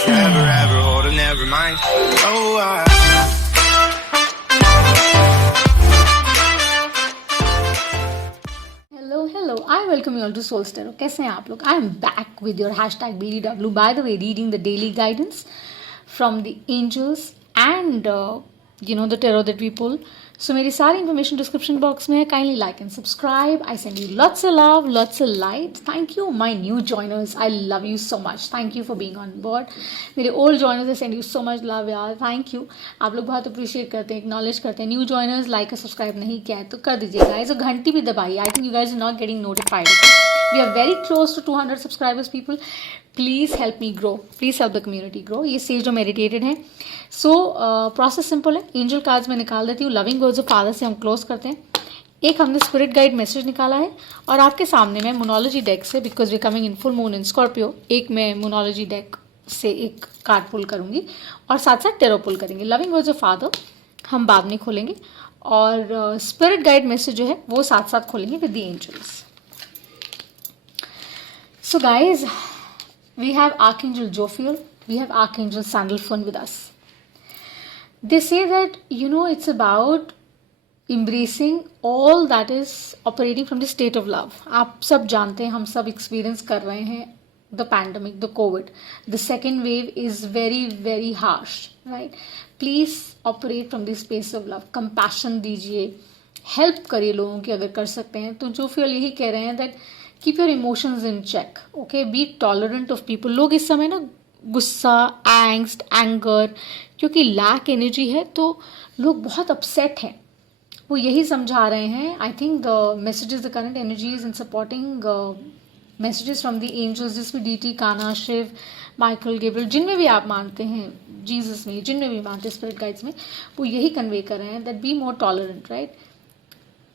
forever, ever, hold or never mind. Oh, Hello, I welcome you all to Soul Tarot. कैसे हैं आप लोग? I am back with your hashtag BDW. By the way, reading the daily guidance from the angels and the tarot that we pull. So मेरी सारी information description box में है. Kindly like and subscribe. I send you lots of love, lots of light. Thank you, my new joiners. I love you so much. Thank you for being on board. मेरे old joiners, I send you so much love यार. Thank you. आप लोग बहुत appreciate करते हैं, acknowledge करते हैं. New joiners like और subscribe नहीं किया है तो कर दीजिएगा. guys. और घंटी भी दबाइए. I think you guys are not getting notified. We are very close to 200 subscribers, people. Please help me grow, please help the community grow. ये सेज जो मेडिटेटेड है. सो प्रोसेस सिंपल है. एंजल कार्ड्स मैं निकाल देती हूँ. लविंग वर्ड्स ऑफ फादर से हम क्लोज करते हैं. एक हमने स्पिरिट गाइड मैसेज निकाला है और आपके सामने मैं मोनोलॉजी डेक से, because we coming in full moon in Scorpio, एक मैं मोनोलॉजी डेक से एक कार्ड पुल करूँगी और साथ साथ टेरो पुल करेंगे. लविंग वर्ड्स ऑफ फादर हम बाद में खोलेंगे और स्पिरिट गाइड मैसेज जो है वो साथ साथ खोलेंगे with the angels. So guys, we have Archangel Jophiel, we have Archangel Sandalphon with us. They say that, it's about embracing all that is operating from the state of love. आप सब जानते हैं, हम सब experience कर रहे हैं the pandemic, the COVID. The second wave is very, very harsh, right? Please operate from the space of love. Compassion दीजिए, help करिए लोगों की अगर कर सकते हैं. तो Jophiel यही कह रहे हैं that keep your emotions in check. Okay, be tolerant of people. लोग इस समय ना गुस्सा, एंग्स्ट, एंगर, क्योंकि लैक एनर्जी है तो लोग बहुत अपसेट हैं. वो यही समझा रहे हैं. I think the messages, the current energies in supporting messages from the angels, जिसमें डीटी, काना, शिव, माइकल, गैब्रियल, जिनमें भी आप मानते हैं, जीसस में, जिनमें भी मानते हैं, स्पिरिट गाइड्स में, वो यही कन्वे कर रहे हैं that be more tolerant, right.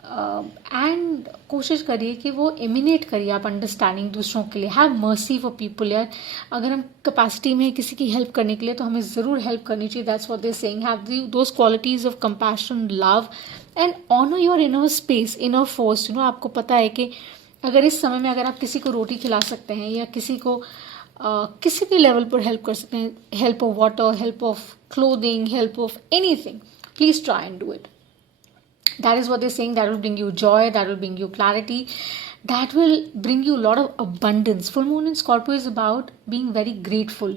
And कोशिश करिए कि वो एमिनेट करिए आप अंडरस्टैंडिंग दूसरों के लिए. हैव मर्सी फॉर पीपल यार. अगर हम कैपेसिटी में किसी की हेल्प करने के लिए तो हमें ज़रूर हेल्प करनी चाहिए. That's what they are saying. Have those qualities of compassion, love and honour your inner space, inner force. आपको पता है कि अगर इस समय में अगर आप किसी को रोटी खिला सकते हैं या किसी को किसी भी लेवल पर हेल्प कर सकते हैं, help of water, help of clothing, help of anything, please try and do it. That is what they're saying. That will bring you joy, that will bring you clarity, that will bring you a lot of abundance. Full moon in Scorpio is about being very grateful,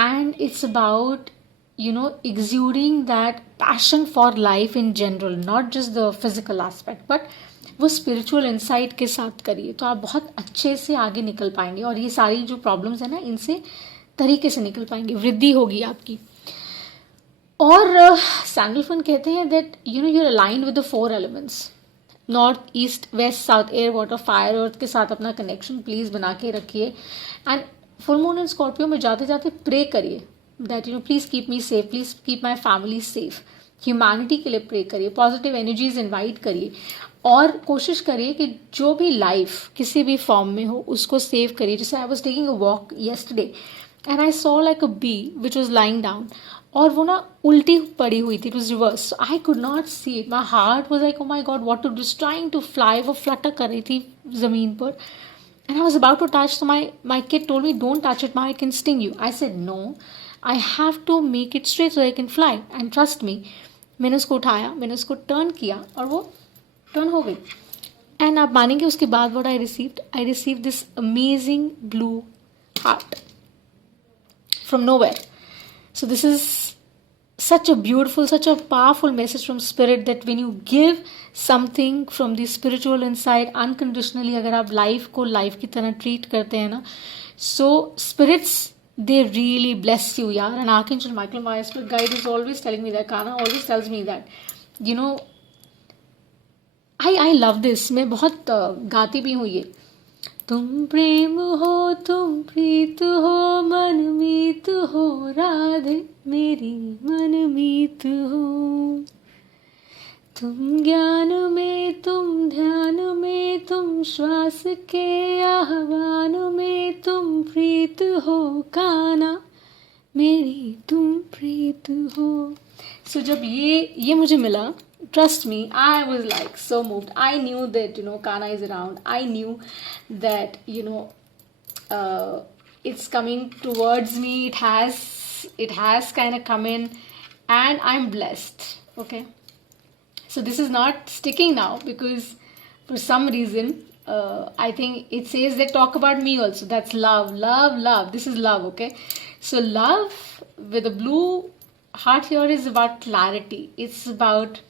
and it's about exuding that passion for life in general, not just the physical aspect, but वो spiritual insight के साथ करिए तो आप बहुत अच्छे से आगे निकल पाएंगे और ये सारी जो प्रॉब्लम्स है ना, इनसे तरीके से निकल पाएंगे. वृद्धि होगी आपकी. और सैंडलफन कहते हैं that you're aligned with the 4 elements, north, east, west, south, air, water, fire, earth के साथ अपना कनेक्शन प्लीज़ बना के रखिए. And full moon in Scorpio में जाते जाते प्रे करिए that please keep me safe, please keep my family safe. Humanity के लिए प्रे करिए, पॉजिटिव एनर्जीज इन्वाइट करिए और कोशिश करिए कि जो भी लाइफ किसी भी फॉर्म में हो उसको सेव करिए. जैसे I was taking a walk yesterday and I saw like a bee which was lying down और वो ना उल्टी पड़ी हुई थी. It was reverse, so I could not see it. My heart was like, oh my God, what to do, trying to fly. वो flutter कर रही थी ज़मीन पर and I was about to touch. So my kid told me, don't touch it, my can sting you. I said no, I have to make it straight so I can fly and trust me. मैंने उसको उठाया, मैंने उसको टर्न किया और वो टर्न हो गई. एंड आप मानेंगे उसके बाद what I received this amazing blue heart from nowhere. So this is such a beautiful, such a powerful message from spirit that when you give something from the spiritual inside unconditionally, अगर आप life को life की तरह treat करते हैं ना, so spirits, they really bless you यार. And Archangel Michael, my spirit guide, is always telling me that, Kana always tells me that, I love this. मैं बहुत गाती भी हूँ ये. तुम प्रेम हो, तुम प्रीत हो, मन मीत हो, राधे मेरी मन मीत हो. तुम ज्ञान में, तुम ध्यान में, तुम श्वास के आह्वान में, तुम प्रीत हो, काना मेरी तुम प्रीत हो. सो जब ये मुझे मिला, trust me, I was like so moved. I knew that Kana is around. I knew that it's coming towards me. It has kind of come in, and I'm blessed. Okay, so this is not sticking now because for some reason I think it says they talk about me also. That's love, love, love. This is love. Okay, so love with a blue heart here is about clarity. It's about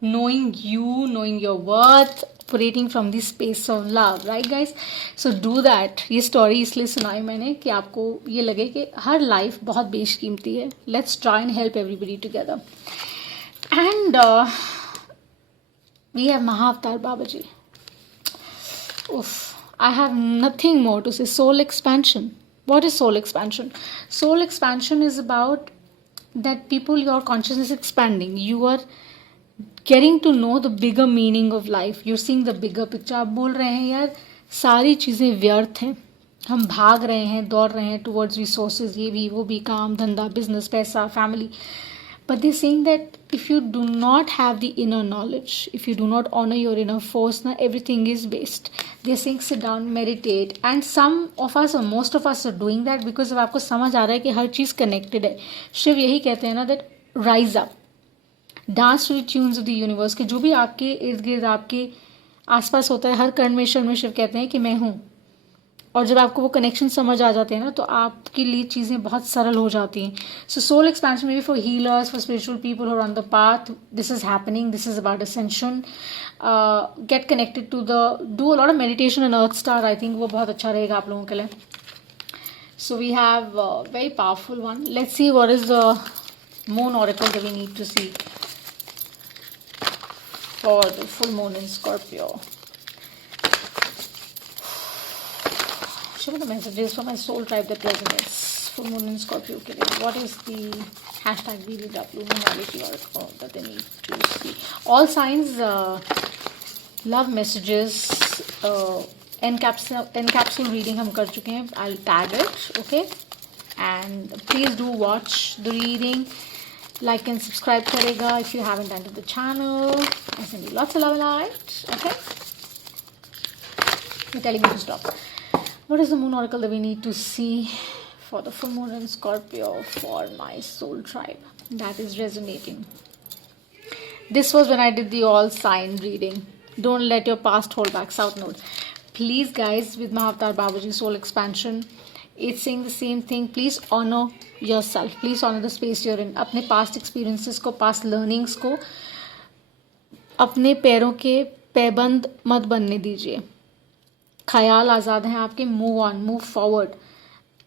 knowing you, knowing your worth, operating from the space of love, right guys? So do that. ये story इसलिए सुनाई मैंने कि आपको ये लगे कि हर life बहुत बेशकीमती है. Let's try and help everybody together. And we have Mahavatar Babaji. Oof, I have nothing more to say. Soul expansion. What is soul expansion? Soul expansion is about that people, your consciousness expanding. You are getting to know the bigger meaning of life. You're seeing the bigger picture. आप बोल रहे हैं यार सारी चीज़ें व्यर्थ हैं, हम भाग रहे हैं, दौड़ रहे हैं towards resources, ये भी वो भी, काम धंधा, business, पैसा, family. But they're saying that if you do not have the inner knowledge, if you do not honor your inner force, na everything is waste. They're saying sit down, meditate, and some of us or most of us are doing that because अब आपको समझ आ रहा है कि हर चीज़ connected है. शिव यही कहते हैं ना that rise up, dance to the tunes of the universe. कि जो भी आपके इर्द गिर्द आपके आसपास होता है, हर कण में ईश्वर में शिव कहते हैं कि मैं हूँ. और जब आपको वो कनेक्शन समझ आ जाते हैं ना तो आपके लिए चीज़ें बहुत सरल हो जाती हैं. So soul expansion may be for healers, for spiritual people who are on the path. This is happening. This is about ascension. Get connected to the do a lot of meditation and earth star. I think वो बहुत अच्छा रहेगा आप लोगों के लिए. So we have very powerful one. Let's see what is the moon oracle that we need to see for the full moon in Scorpio. Show me the messages for my soul tribe that resonates. Full moon in Scorpio. Okay, what is the hashtag BBW numerology oracle that they need to see? All signs, love messages, encapsule reading हम कर चुके हैं. I'll tag it, okay? And please do watch the reading. Like and subscribe करेगा if you haven't entered the channel. I send you lots of love and light. Okay? You're telling me to stop. What is the moon oracle that we need to see for the full moon in Scorpio for my soul tribe? That is resonating. This was when I did the all sign reading. Don't let your past hold back. South Node. Please guys, with Mahavatar Babaji soul expansion, it's saying the same thing. Please honor yourself. Please honor the space you're in. अपने past experiences को, past learnings को अपने पैरों के पैबंद मत बनने दीजिए. ख्याल आज़ाद हैं आपके. Move on, move forward.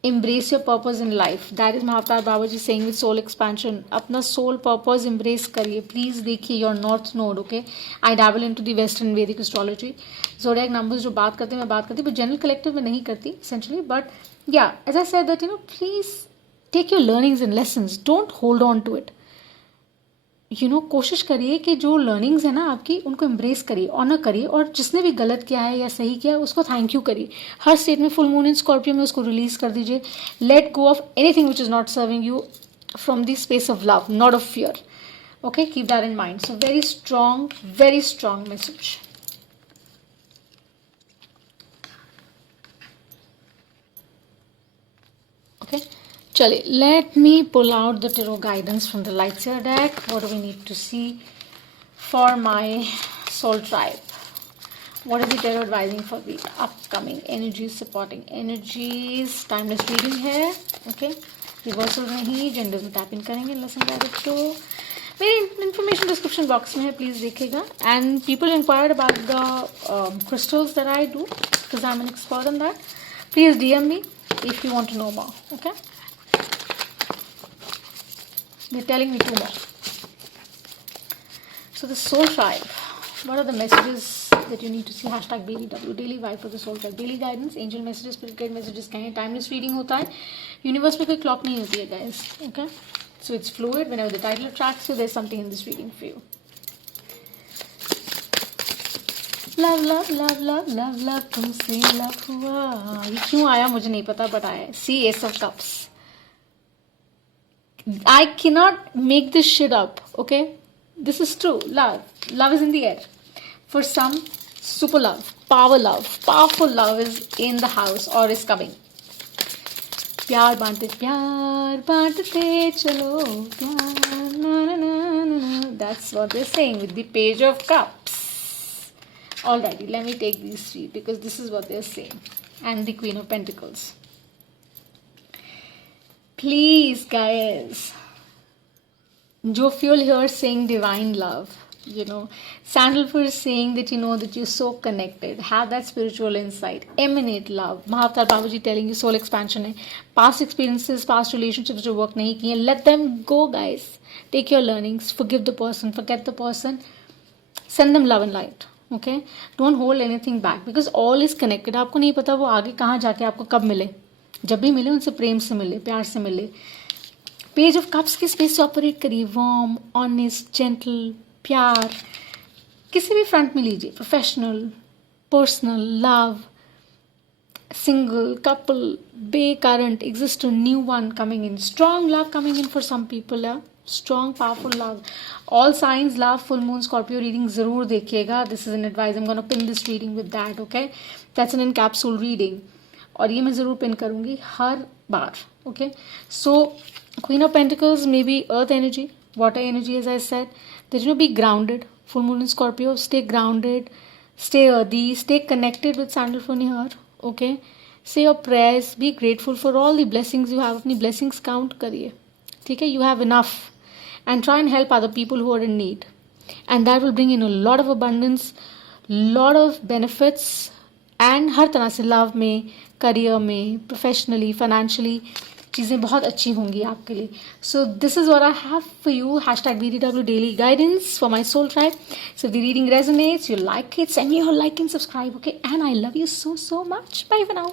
Embrace your purpose in life. That is Mahavatar Babaji saying with soul expansion. अपना soul purpose embrace करिए. Please देखिए your north node. Okay? I dabble into the Western Vedic astrology. Zodiac numbers जो बात करते हैं मैं बात करती हूँ, but general collective में नहीं करती essentially. But yeah, as I said that please take your learnings and lessons. Don't hold on to it. कोशिश करिए कि जो लर्निंग्स है ना आपकी उनको एम्ब्रेस करिए, ऑनर करिए, और जिसने भी गलत किया है या सही किया है उसको थैंक यू करिए. हर स्टेट में फुल मून इन स्कॉर्पियो में उसको रिलीज कर दीजिए. Let go of anything which is not serving you from the space of love, not of fear. Okay, keep that in mind. So very strong message. Okay, chale, let me pull out the tarot guidance from the Lightseer deck. What do we need to see for my soul tribe? What is the tarot advising for the upcoming energies, supporting energies? Timeless reading है. Okay, reversal नहीं, genders में tap in करेंगे. Lesson guided show. मेरी information description box में है, please देखिएगा. And people inquired about the crystals that I do because I'm an expert on that. Please DM me if you want to know more. Okay, they're telling me 2 more. So the soul tribe, what are the messages that you need to see? Hashtag BBW daily vibe for the soul tribe. Daily guidance, angel messages, spirit guide messages कहें. Timeless reading होता है. यूनिवर्स में कोई क्लॉक नहीं होती है guys. Okay, so it's fluid. Whenever the title attracts you, there's something in this reading for you. Love love love love love love तुमसे love हुआ. ये क्यों आया मुझे नहीं पता, बट आया. सी एस of cups. I cannot make this shit up. Okay, this is true. Love is in the air. For some, super love, powerful love is in the house or is coming. प्यार बांटते चलो प्यार ना ना ना ना. That's what they're saying with the Page of Cups. Alrighty, let me take these three because this is what they're saying. And the Queen of Pentacles. Please, guys. Jo fuel here saying divine love. Sandalfur is saying that that you're so connected. Have that spiritual insight. Emanate love. Mahavatar Babaji telling you soul expansion hai. Past experiences, past relationships जो work नहीं किए, let them go, guys. Take your learnings. Forgive the person. Forget the person. Send them love and light. Okay? Don't hold anything back because all is connected. आपको नहीं पता वो आगे कहाँ जाके आपको कब मिले. जब भी मिले उनसे प्रेम से मिले, प्यार से मिले. पेज ऑफ कप्स के स्पेस से ऑपरेट करिए. वार्म, ऑनेस्ट, जेंटल, प्यार किसी भी फ्रंट में लीजिए. Professional, personal, love, single, couple, bae, current, existent, new one coming in, strong love coming in for some people. Strong powerful love. All signs love. Full moon Scorpio reading जरूर देखिएगा. This is an advice. I am gonna pin this reading with that. Okay, that's an in capsule reading और ये मैं ज़रूर pin करूँगी हर बार. Okay, so Queen of Pentacles may be earth energy, water energy, as I said. That be grounded. Full moon in Scorpio. Stay grounded. Stay earthy. Stay connected with Sandalphon here. Okay. Say your prayers. Be grateful for all the blessings you have. Apni blessings count kariye. Okay. You have enough. And try and help other people who are in need. And that will bring in a lot of abundance, lot of benefits. And हर तरह से love में, career में, professionally, financially. चीज़ें बहुत अच्छी होंगी आपके लिए. So this is what I have for you. #BDW daily guidance for my soul tribe. So the reading resonates, you like it, send me your like and subscribe. Okay, and I love you so much. Bye for now.